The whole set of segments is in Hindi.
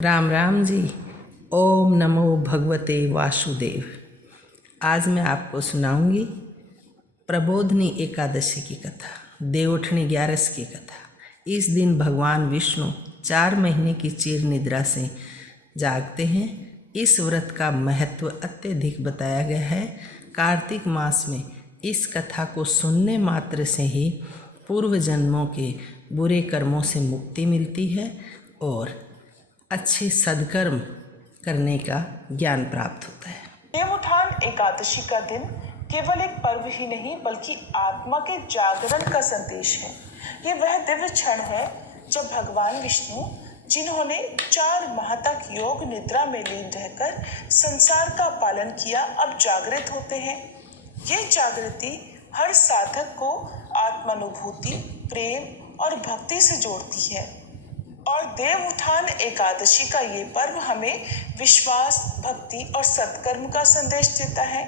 राम राम जी। ओम नमो भगवते वासुदेव। आज मैं आपको सुनाऊंगी प्रबोधनी एकादशी की कथा, देवउठनी 11 की कथा। इस दिन भगवान विष्णु 4 महीने की चिर निद्रा से जागते हैं। इस व्रत का महत्व अत्यधिक बताया गया है। कार्तिक मास में इस कथा को सुनने मात्र से ही पूर्व जन्मों के बुरे कर्मों से मुक्ति मिलती है और अच्छे सद्कर्म करने का ज्ञान प्राप्त होता है। देवउत्थान एकादशी का दिन केवल एक पर्व ही नहीं बल्कि आत्मा के जागरण का संदेश है। ये वह दिव्य क्षण है जब भगवान विष्णु, जिन्होंने 4 माह तक योग निद्रा में लीन रहकर संसार का पालन किया, अब जागृत होते हैं। ये जागृति हर साधक को आत्मानुभूति, प्रेम और भक्ति से जोड़ती है और देवउत्थान एकादशी का ये पर्व हमें विश्वास, भक्ति और सत्कर्म का संदेश देता है।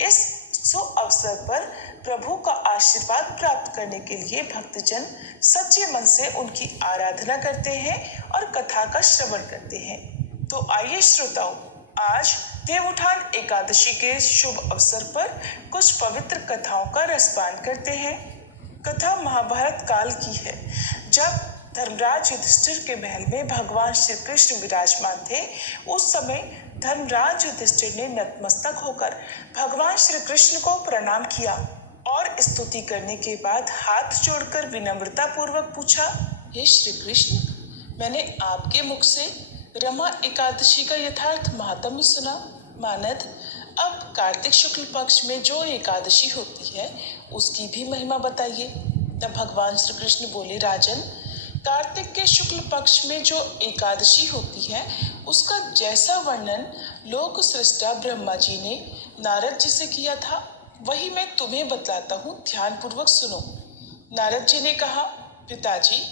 इस शुभ अवसर पर प्रभु का आशीर्वाद प्राप्त करने के लिए भक्तजन सच्चे मन से उनकी आराधना करते हैं और कथा का श्रवण करते हैं। तो आइए श्रोताओं, आज देवउत्थान एकादशी के शुभ अवसर पर कुछ पवित्र कथाओं का रसपान करते हैं। कथा महाभारत काल की है, जब धर्मराज युधिष्ठिर के महल में भगवान श्री कृष्ण विराजमान थे। उस समय धर्मराज युधिष्ठिर ने नतमस्तक होकर भगवान श्री कृष्ण को प्रणाम किया और स्तुति करने के बाद हाथ जोड़कर विनम्रता पूर्वक पूछा, हे श्री कृष्ण, मैंने आपके मुख से रमा एकादशी का यथार्थ महात्म्य सुना। मानद, अब कार्तिक शुक्ल पक्ष में जो एकादशी होती है उसकी भी महिमा बताइए। तब भगवान श्री कृष्ण बोले, राजन, कार्तिक के शुक्ल पक्ष में जो एकादशी होती है उसका जैसा वर्णन लोक सृष्टा ब्रह्मा जी ने नारद जी से किया था, वही मैं तुम्हें बतलाता हूँ, ध्यान पूर्वक सुनो। नारद जी ने कहा, पिताजी,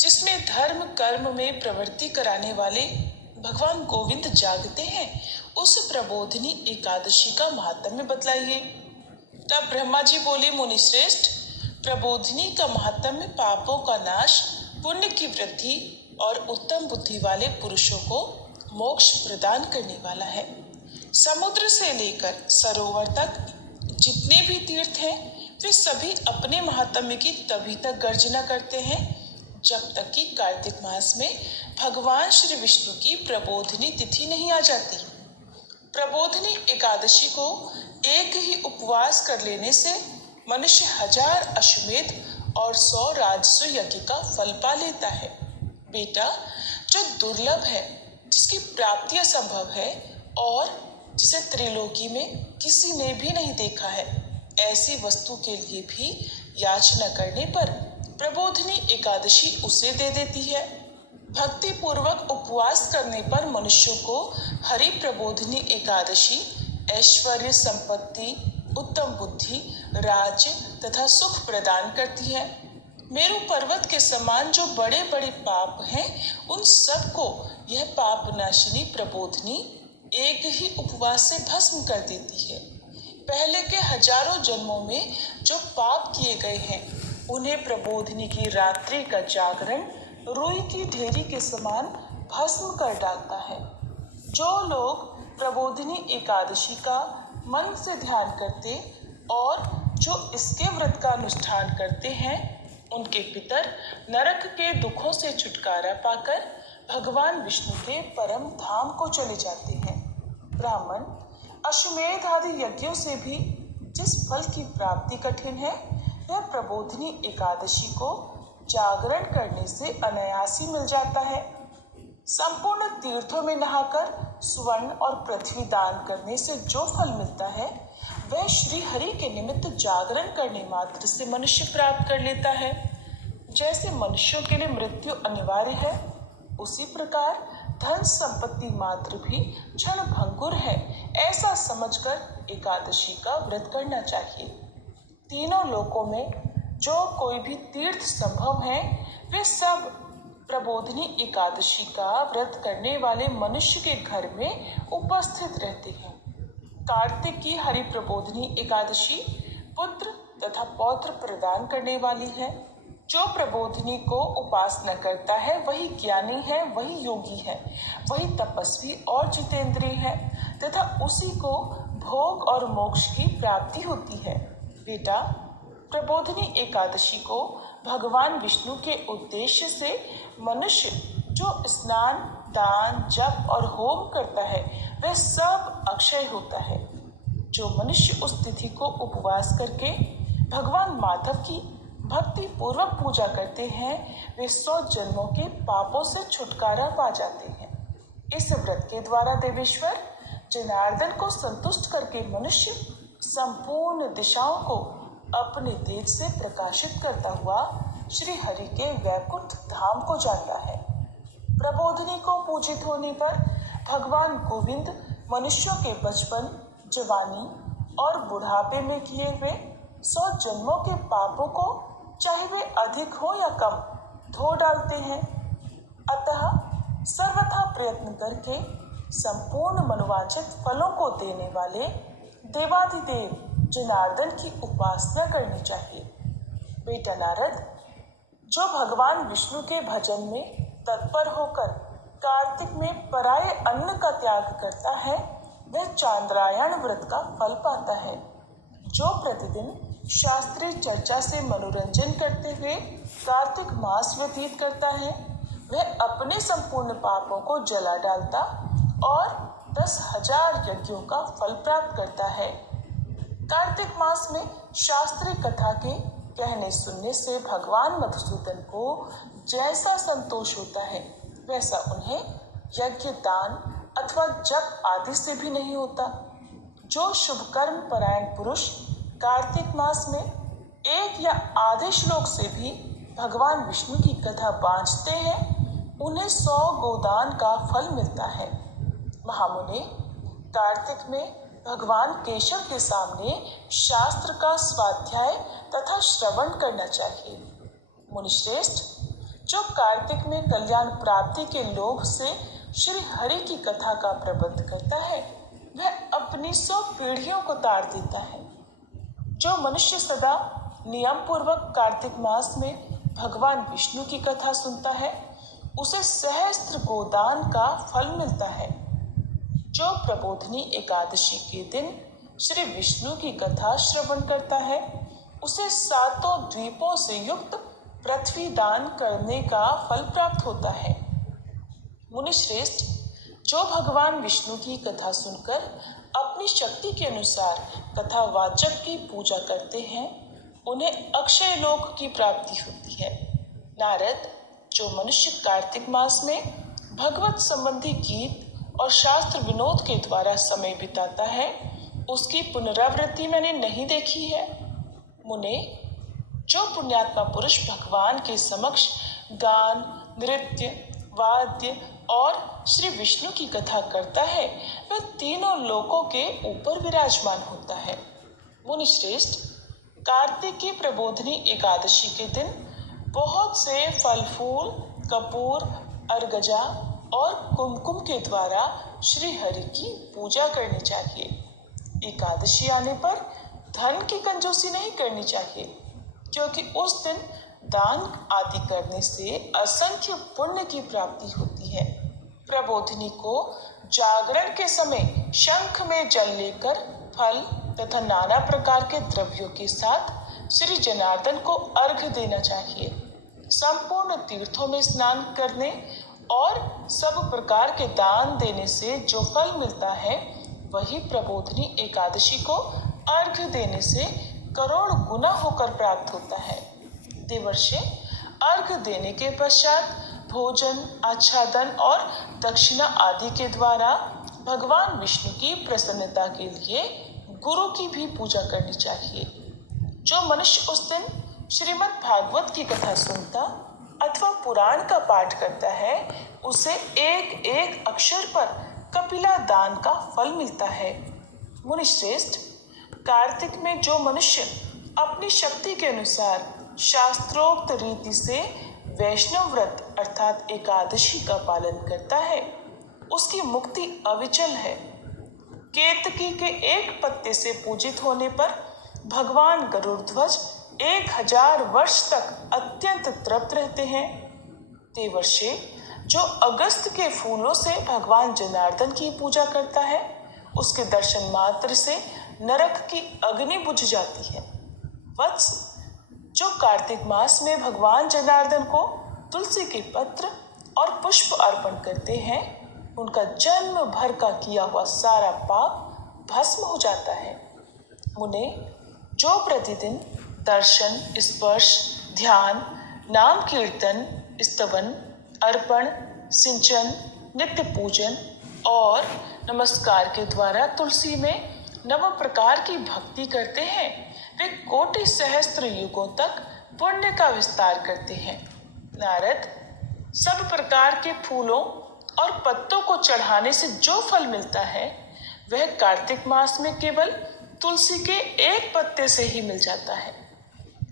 जिसमें धर्म कर्म में प्रवृत्ति कराने वाले भगवान गोविंद जागते हैं, उस प्रबोधनी एकादशी का महात्म्य बतलाइए। तब ब्रह्मा जी बोले, मुनि श्रेष्ठ, प्रबोधनी का महात्म्य पापों का नाश, पुण्य की वृद्धि और उत्तम बुद्धि वाले पुरुषों को मोक्ष प्रदान करने वाला है। समुद्र से लेकर सरोवर तक जितने भी तीर्थ हैं वे सभी अपने महात्म्य की तभी तक गर्जना करते हैं जब तक कि कार्तिक मास में भगवान श्री विष्णु की प्रबोधनी तिथि नहीं आ जाती। प्रबोधनी एकादशी को एक ही उपवास कर लेने से मनुष्य 1000 अश्वमेध और 100 राजस्व यज्ञ का फल पा लेता है। बेटा, जो दुर्लभ है, जिसकी प्राप्ति असंभव है और जिसे त्रिलोकी में किसी ने भी नहीं देखा है, ऐसी वस्तु के लिए भी याचना करने पर प्रबोधनी एकादशी उसे दे देती है। भक्ति पूर्वक उपवास करने पर मनुष्यों को हरि प्रबोधनी एकादशी ऐश्वर्य, संपत्ति, उत्तम बुद्धि, राज्य तथा सुख प्रदान करती है। मेरु पर्वत के समान जो बड़े बड़े पाप हैं, उन सब को यह पाप नाशिनी प्रबोधनी एक ही उपवास से भस्म कर देती है। पहले के हजारों जन्मों में जो पाप किए गए हैं, उन्हें प्रबोधनी की रात्रि का जागरण रुई की ढेरी के समान भस्म कर डालता है। जो लोग प्रबोधनी एकादशी का मन से ध्यान करते और जो इसके व्रत का अनुष्ठान करते हैं, उनके पितर नरक के दुखों से छुटकारा पाकर भगवान विष्णु के परम धाम को चले जाते हैं। ब्राह्मण, अश्वमेध आदि यज्ञों से भी जिस फल की प्राप्ति कठिन है, वह प्रबोधनी एकादशी को जागरण करने से अनायासी मिल जाता है। संपूर्ण तीर्थों में नहाकर स्वर्ण और पृथ्वी दान करने से जो फल मिलता है, वह श्री हरि के निमित्त जागरण करने मात्र से मनुष्य प्राप्त कर लेता है। जैसे मनुष्यों के लिए मृत्यु अनिवार्य है, उसी प्रकार धन संपत्ति मात्र भी क्षण भंगुर है, ऐसा समझकर एकादशी का व्रत करना चाहिए। तीनों लोकों में जो कोई भी तीर्थ संभव है, वे सब प्रबोधनी एकादशी का व्रत करने वाले मनुष्य के घर में उपस्थित रहते हैं। कार्तिक की हरि प्रबोधनी एकादशी पुत्र तथा पौत्र प्रदान करने वाली है। जो प्रबोधिनी को उपासना करता है वही ज्ञानी है, वही योगी है, वही तपस्वी और जितेंद्रिय है तथा उसी को भोग और मोक्ष की प्राप्ति होती है। बेटा, प्रबोधिनी एकादशी को भगवान विष्णु के उद्देश्य से मनुष्य जो स्नान, दान, जप और होम करता है वह सब अक्षय होता है। जो मनुष्य उस तिथि को उपवास करके भगवान माधव की भक्ति पूर्वक पूजा करते हैं वे 100 जन्मों के पापों से छुटकारा पा जाते हैं। इस व्रत के द्वारा देवेश्वर जनार्दन को संतुष्ट करके मनुष्य संपूर्ण दिशाओं को अपने तेज से प्रकाशित करता हुआ श्री हरि के वैकुंठ धाम को जाता है। प्रबोधिनी को पूजित होने पर भगवान गोविंद मनुष्यों के बचपन, जवानी और बुढ़ापे में किए हुए 100 जन्मों के पापों को चाहे वे अधिक हो या कम धो डालते हैं। अतः सर्वथा प्रयत्न करके संपूर्ण मनोवांछित फलों को देने वाले देवाधिदेव जनार्दन की उपासना करनी चाहिए। बेटा नारद, जो भगवान विष्णु के भजन में तत्पर होकर कार्तिक में पराये अन्न का त्याग करता है वह चांद्रायण व्रत का फल पाता है। जो प्रतिदिन शास्त्रीय चर्चा से मनोरंजन करते हुए कार्तिक मास व्यतीत करता है वह अपने संपूर्ण पापों को जला डालता और 10,000 यज्ञों का फल प्राप्त करता है। कार्तिक मास में शास्त्रीय कथा के कहने सुनने से भगवान मधुसूदन को जैसा संतोष होता है वैसा उन्हें यज्ञ, दान अथवा जप आदि से भी नहीं होता। जो शुभ कर्म परायण पुरुष कार्तिक मास में एक या आधे श्लोक से भी भगवान विष्णु की कथा बाँचते हैं उन्हें 100 गोदान का फल मिलता है। महामुने, कार्तिक में भगवान केशव के सामने शास्त्र का स्वाध्याय तथा श्रवण करना चाहिए। मुनिश्रेष्ठ, जो कार्तिक में कल्याण प्राप्ति के लोभ से श्री हरि की कथा का प्रबंध करता है वह अपनी 100 पीढ़ियों को तार देता है। जो मनुष्य सदा नियम पूर्वक कार्तिक मास में भगवान विष्णु की कथा सुनता है उसे सहस्त्र गोदान का फल मिलता है। जो प्रबोधिनी एकादशी के दिन श्री विष्णु की कथा श्रवण करता है उसे 7 द्वीपों से युक्त पृथ्वी दान करने का फल प्राप्त होता है। मुनिश्रेष्ठ, जो भगवान विष्णु की कथा सुनकर अपनी शक्ति के अनुसार कथावाचक की पूजा करते हैं उन्हें अक्षय लोक की प्राप्ति होती है। नारद, जो मनुष्य कार्तिक मास में भगवत संबंधी गीत और शास्त्र विनोद के द्वारा समय बिताता है उसकी पुनरावृत्ति मैंने नहीं देखी है। मुने, जो पुण्यात्मा पुरुष भगवान के समक्ष गान, नृत्य, वाद्य और श्री विष्णु की कथा करता है वह तीनों लोकों के ऊपर विराजमान होता है। मुनिश्रेष्ठ, कार्तिक की प्रबोधिनी एकादशी के दिन बहुत से फल फूल, कपूर, अर्गजा और कुमकुम के द्वारा श्री हरि की पूजा करनी चाहिए। एकादशी आने पर धन की कंजूसी नहीं करनी चाहिए क्योंकि उस दिन दान आदि करने से असंख्य पुण्य की प्राप्ति होती है। प्रबोधिनी को जागरण के समय शंख में जल लेकर फल तथा नाना प्रकार के द्रव्यों के साथ श्री जनार्दन को अर्घ्य देना चाहिए। संपूर्ण तीर्थों में स्नान करने और सब प्रकार के दान देने से जो फल मिलता है वही प्रबोधिनी एकादशी को अर्घ्य देने से करोड़ गुना होकर प्राप्त होता है। देवर्षि, अर्घ्य देने के पश्चात भोजन, आच्छादन और दक्षिणा आदि के द्वारा भगवान विष्णु की प्रसन्नता के लिए गुरु की भी पूजा करनी चाहिए। जो मनुष्य उस दिन श्रीमद् भागवत की कथा सुनता अथवा पुराण का पाठ करता है उसे एक एक अक्षर पर कपिला दान का फल मिलता है। मुनिश्रेष्ठ, कार्तिक में जो मनुष्य अपनी शक्ति के अनुसार शास्त्रोक्त रीति से वैष्णव व्रत अर्थात एकादशी का पालन करता है उसकी मुक्ति अविचल है। केतकी के एक पत्ते से पूजित होने पर भगवान गरुड़ध्वज 1000 वर्ष तक अत्यंत तृप्त रहते हैं। देवर्षि जो अगस्त के फूलों से भगवान जनार्दन की पूजा करता है, उसके दर्शन मात्र से नरक की अग्नि बुझ जाती है। वत्स जो कार्तिक मास में भगवान जनार्दन को तुलसी के पत्र और पुष्प अर्पण करते हैं, उनका जन्म भर का किया हुआ सारा पाप भस्म हो जाता है। मुने जो प्रतिदिन दर्शन, स्पर्श, ध्यान, नाम कीर्तन, स्तवन, अर्पण, सिंचन, नित्य पूजन और नमस्कार के द्वारा तुलसी में नव प्रकार की भक्ति करते हैं, वे कोटि सहस्त्र युगों तक पुण्य का विस्तार करते हैं। नारद, सब प्रकार के फूलों और पत्तों को चढ़ाने से जो फल मिलता है, वह कार्तिक मास में केवल तुलसी के एक पत्ते से ही मिल जाता है।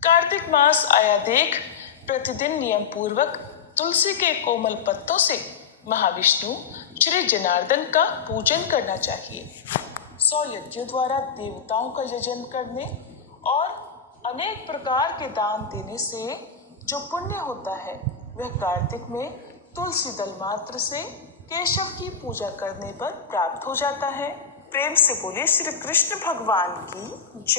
कार्तिक मास आया देख प्रतिदिन नियम पूर्वक तुलसी के कोमल पत्तों से महाविष्णु श्री जनार्दन का पूजन करना चाहिए। 100 यज्ञों द्वारा देवताओं का यजन करने और अनेक प्रकार के दान देने से जो पुण्य होता है, वह कार्तिक में तुलसी दल मात्र से केशव की पूजा करने पर प्राप्त हो जाता है। प्रेम से बोले श्री कृष्ण भगवान की जय।